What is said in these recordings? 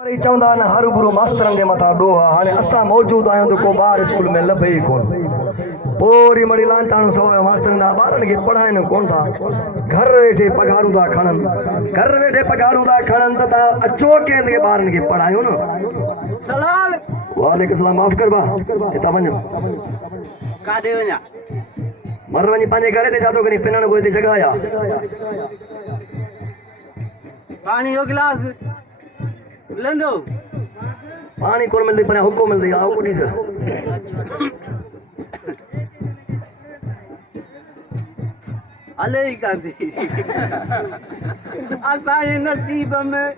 चवंदा आहिनि हर बुरो मास्तरनि जे मथां ॾोह आहे। हाणे असां मौजूदु आहियूं त को ॿार स्कूल में लभे ई कोन। पोइ मड़ी लांटाणो सवाइ मास्तरनि जा ॿारनि खे पढ़ाइनि कोन था। घर वेठे पघारूं था खणनि, घर वेठे पघारूं था खणनि त तव्हां अचो कंहिं खे ॿारनि खे पढ़ायो न। वालेकुम सलाम। माफ़ कर भाउ, हितां वञो। काॾे वञा? मर वञी पंहिंजे घर ते छा थो करी? पिनण को हिते जॻह आहे? पाणी जो गिलास मिलंदो? पाणी कोन मिलंदी, पर हुको मिलंदी आहे। हुको ॾिस। हले ई कान थी। असांजे नसीब में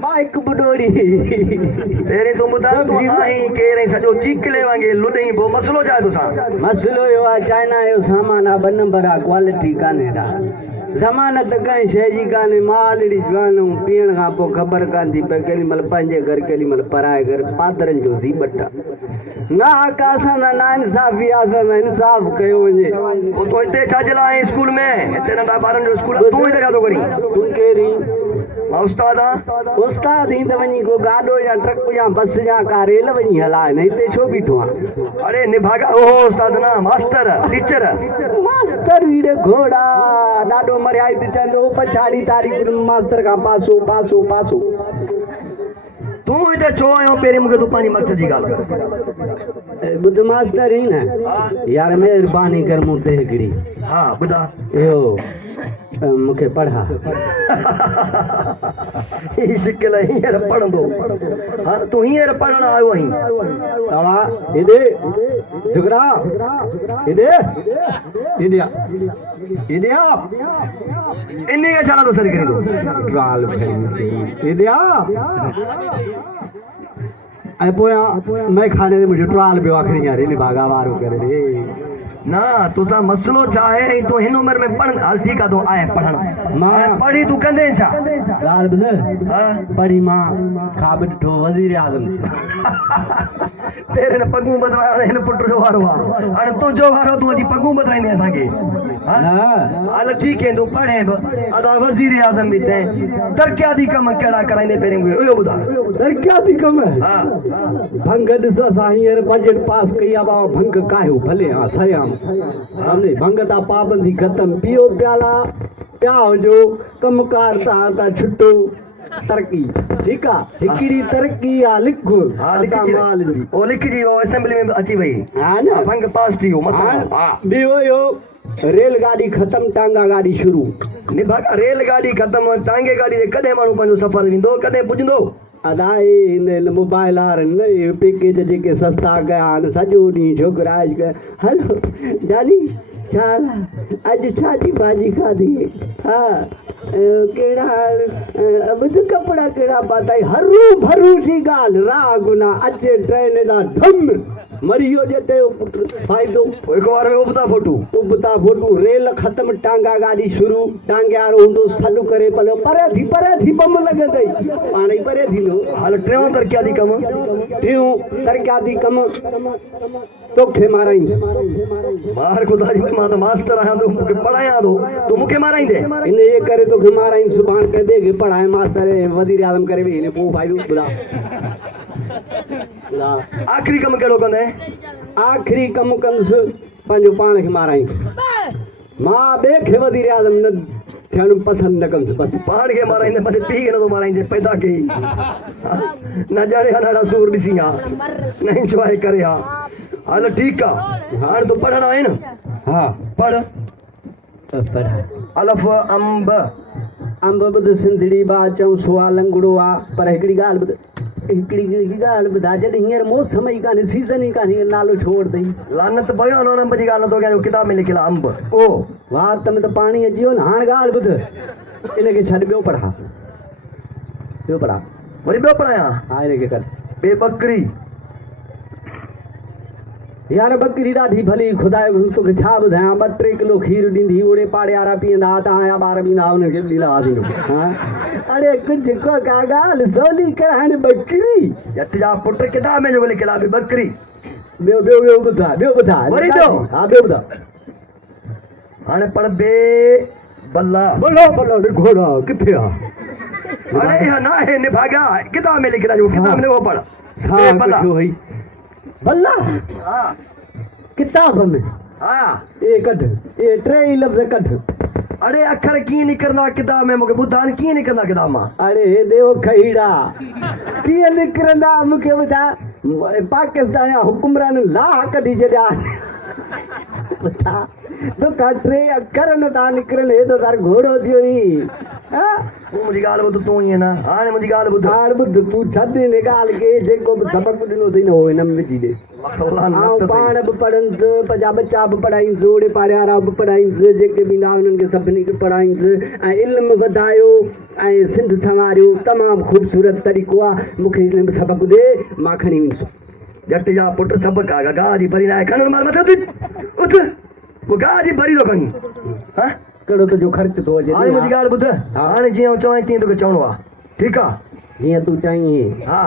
माइक बुॾोड़ी। पहिरीं तूं ॿुधाए, तूं आहीं केरु? सॼो चीकले वांगुरु लुॾई। पोइ मसलो छा आहे तोसां? मसलो इहो आहे, चाइना जो सामान आहे, 2 नंबर आहे, क्वालिटी कान्हे। ज़मानत कंहिं शइ जी कान्हे। माल अहिड़ी जवान पीअण खां पोइ ख़बर कान थी पए केॾी महिल पंहिंजे घर केॾी महिल पराए घर। पादरनि जो ज़ीबट ना असां ना इंसाफ़ी आहे। असां इंसाफ़ कयो वञे। पोइ तूं हिते छा जे लाइ आहीं स्कूल में? हिते नंढा ॿारनि जो स्कूल आहे, तूं हिते छा थो करी? तूं केरी? मां उस्ताद आहियां। उस्ताद ई त वञी को गाॾो या ट्रक या बस या का रेल वञी हलाए न, हिते छो बीठो आहे? अरे निभागा। ओहो उस्ताद न, मास्तर, टीचर। मास्तर वीरे घोड़ा ॾाढो मर्यादित चवंदो पछाड़ी तारीख़ मास्तर खां पासो पासो पासो। तूं हिते छो आयो? पहिरीं मूंखे तूं पंहिंजी मक़सद जी ॻाल्हि कर। ॿुध मास्टर ई न यार, महिरबानी कर मूं ते हिकिड़ी। हा ॿुधा। इहो मूंखे पढ़ा। ही शिकिल हींअर पढ़ंदो? हा तूं हींअर पढ़ण आयो आहीं? तव्हां हेॾे झुगरा हेॾे हेॾिया हेॾिया इन खे छा थो सर करी तूं? ट्राल हेॾिया ऐं पोयां मैं खाने ते मुंहिंजो ट्राल पियो आखिरी यार इन भागा वारो करे रे। न तोसां मसलो छा आहे? तूं हिन उमिरि में पढ़। हल ठीकु आहे, तूं आएं पढ़ण। मां पढ़ी तूं कंदे छा? ॻाल्हि ॿुध। हा पढ़ी मां ख़्वाब ॾिठो वज़ीर आज़म। पहिरें पगूं बदिराए, हाणे हिन पुट जो वारो आहे। हाणे तुंहिंजो वारो, तूं अची पगूं बदिराईंदे असांखे? हल ठीकु आहे, तूं पढ़े बि अदा वज़ीर आज़म बि तैं। तरक़ियाती कम कहिड़ा कराईंदे पहिरीं मूंखे इहो ॿुधाए। तरक़ियाती कम? हा भंग ॾिस, असां हींअर बजट पास कई आहे बाबा। भंग कायो भले हा सयाम सम्झे। भंग तां पाबंदी ख़तमु। पियो प्याला पिया जो कमकार तव्हां तां छुटो। तरक़ी ठीकु आहे। हिकिड़ी तरक़ी आहे, लिख। हा लिखजी, ओ लिखजी असेंबली में अची वई। हा न, भंग पास थी वियो। ॿियो इहो रेलगाॾी ख़तमु, टांगा गाॾी शुरू। निभागा रेलगाॾी ख़तमु, टांगे गाॾी ते कॾहिं माण्हू पंहिंजो सफ़र ॾींदो? कॾहिं पुॼंदो? अदाए हिन मोबाइल वारनि पैकेज जेके सस्ता कया आहिनि, सॼो ॾींहुं छोकिरा हलो जानी छा अॼु छा जी भाॼी खाधी? हा कहिड़ा ॿुध कपिड़ा कहिड़ा पाता? हरू भरू जी ॻाल्हि, राह गुना अचे ट्रेन जा धम मरी वियो जटे फ़ाइदो। हिकु बार में उबता फोटू। रेल ख़तमु, टांगा गाॾी शुरू। टांगे वारो हूंदो सॾु करे पलो परे थी बम लॻंदई, पाण ई परे थींदो। हल टियों तरक़ियाती कम। टियों तरक़ियाती कम तोखे माराईंदे। ॿार ख़ुदा जी, मां त मास्टर आहियां, तूं मूंखे पढ़ायां थो, तूं मूंखे माराईंदे? इन जे करे तोखे माराईंदे। सुभाणे कंहिं ॿिए खे पढ़ाए मास्तर वज़ीर आज़म करे वेही पोइ फ़ाइदो। ॿुधा आख़िरी कमु कहिड़ो कंदे? आख़िरी कमु कंदुसि पंहिंजो पाण खे माराईंदुसि। मां ॿिए खे वज़ीर आज़म न थियणु पसंदि न कंदुसि। बसि पाण खे माराईंदे, पंहिंजे पीउ खे नथो माराईंदे। पैदा कई न ॼाणे ॾाढा सूर ॾिसी आहे, न इंजॉय करे आहे। हल ठीकु आहे, हाणे तूं पढ़णु आहे न? हा पढ़। अलफ अंब। अंब ॿुध सिंधड़ी बा चऊं सुआ लंगड़ो आहे। पर हिकिड़ी ॻाल्हि ॿुध, हिकिड़ी ॻाल्हि ॿुधा, जॾहिं हींअर मौसम ई कान्हे, सीज़न ई कान्हे, नालो छोड़ अथई। लानत पयो आहे अंब जी ॻाल्हि नथो कयां, किताब में लिखियलु आहे अंब। ओ वाह त में त पाणी अची वियो न। हाणे ॻाल्हि ॿुध, इनखे छॾ, ॿियो पढ़ा। वरी ॿियो पढ़ायां? हा हिनखे कर। ॿिए बकरी। यार बकरी ॾाढी भली, ख़ुदा तोखे छा ॿुधायां। 2-3 किलो खीर ॾींदी, ओड़े पाड़े वारा पीअंदा, तव्हांजा ॿार पीअंदा, हुनखे ॾींदा। अड़े कुझु को का ॻाल्हि सवली कर। हाणे बकरी जट जा पुट, किताब में जेको लिखियलु आहे बकरी। ॿियो ॿुधा वरी ॿियो? हा ॿियो ॿुधा। हाणे पढ़ बे बल्ला। घोड़ा किथे आहे? अरे यह ना है निभागा किताब में लिख रहा जो किताब ने वो पढ़ हाँ बल्ला कठो है बल्ला हाँ किताब में हाँ ये कढ ये टे ई लफ़्ज़ कढ अरे अखर कीअं निकिरंदा किताब में मूंखे ॿुधाइनि कीअं निकिरंदा किताब मां अरे देव खईड़ा कीअं निकिरंदा मूंखे ॿुधा पाकिस्तान जा हुकुमरान लाह कढी छॾिया ॿुधा तोखां टे अखर नथा निकिरनि हे त तार घोड़ो थियो ई हा तूं मुंहिंजी ॻाल्हि ॿुध तूं ईअं न हाणे मुंहिंजी ॻाल्हि ॿुध हाणे ॿुध तूं छॾ हिन ॻाल्हि खे जेको बि सबक़ु ॾिनो अथई न उहो हिन में विझी ॾे ऐं पाण बि पढ़निसि पंहिंजा बच्चा बि पढ़ाईंसि ओड़े पाड़ेवारा बि पढ़ाईंसि जेके बि ना उन्हनि खे सभिनी खे पढ़ाईंसि ऐं इल्मु वधायो ऐं सिंध संवारियो तमामु ख़ूबसूरत तरीक़ो आहे मूंखे हिन में सबक़ु ॾे मां खणी वेंदुसि जट जा पुट सबक आहे गाह जी भरी न आहे खणण मार मथे उथ वो गाह जी भरी थो खणी हा कहिड़ो तुंहिंजो ख़र्चु थो अचे हाणे मुंहिंजी ॻाल्हि ॿुध हाणे जीअं चवां तीअं तोखे चवणो आहे ठीकु आहे जीअं तूं चाहीं हा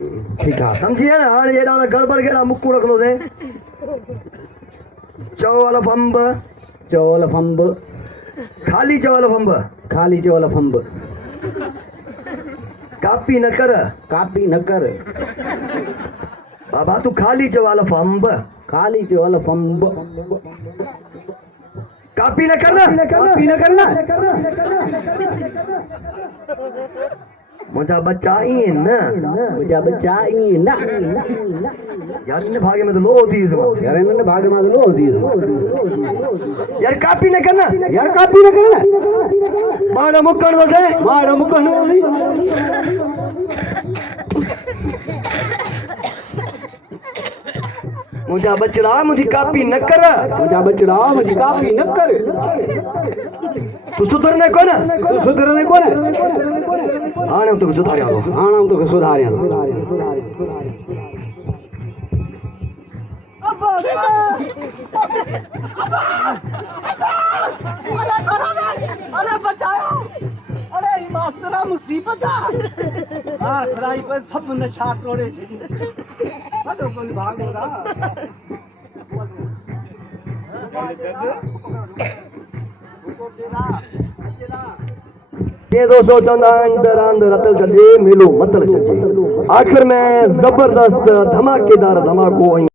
ठीकु आहे सम्झी विया न हाणे हेॾा गड़बड़ कहिड़ा मुकूं रखंदोसीं चवल फंब चवल फंब खाली चवल फंब खाली चवल फंब कापी न कर कापी न कर बाबा तू खाली चवल फंब खाली चवल फंब कापी न करना कापी न करना मुंहिंजा बच्चा ईअं न मुंहिंजा बच्चा ईअं न यार इन भागे में तो लो थी इसमें यार हिननि भाग मां त लो थी यार कापी न करना यार कापी न करना माड़ा मुकण दो से माड़ा मुकण मुंहिंजा बचड़ा मुंहिंजी कापी न कर मुंहिंजा बचड़ा मुंहिंजी कापी न कर तू सुधरने कोन तूं सुधरंदे कोन हाणे तोखे सुधारियां थो हाणे आउं तोखे सुधारियां अरे बचाओ अरे ई मास्तरा मुसीबत आहे हां खुदाई पर सब नशा तोड़े छे हलो कोई भाग हो रहा ये दोस्तों चवंदा आहिनि त रांदि रतल छॾिजे मेलो मतल छॾिजे आख़िर में ज़बरदस्त धमाकेदार धमाको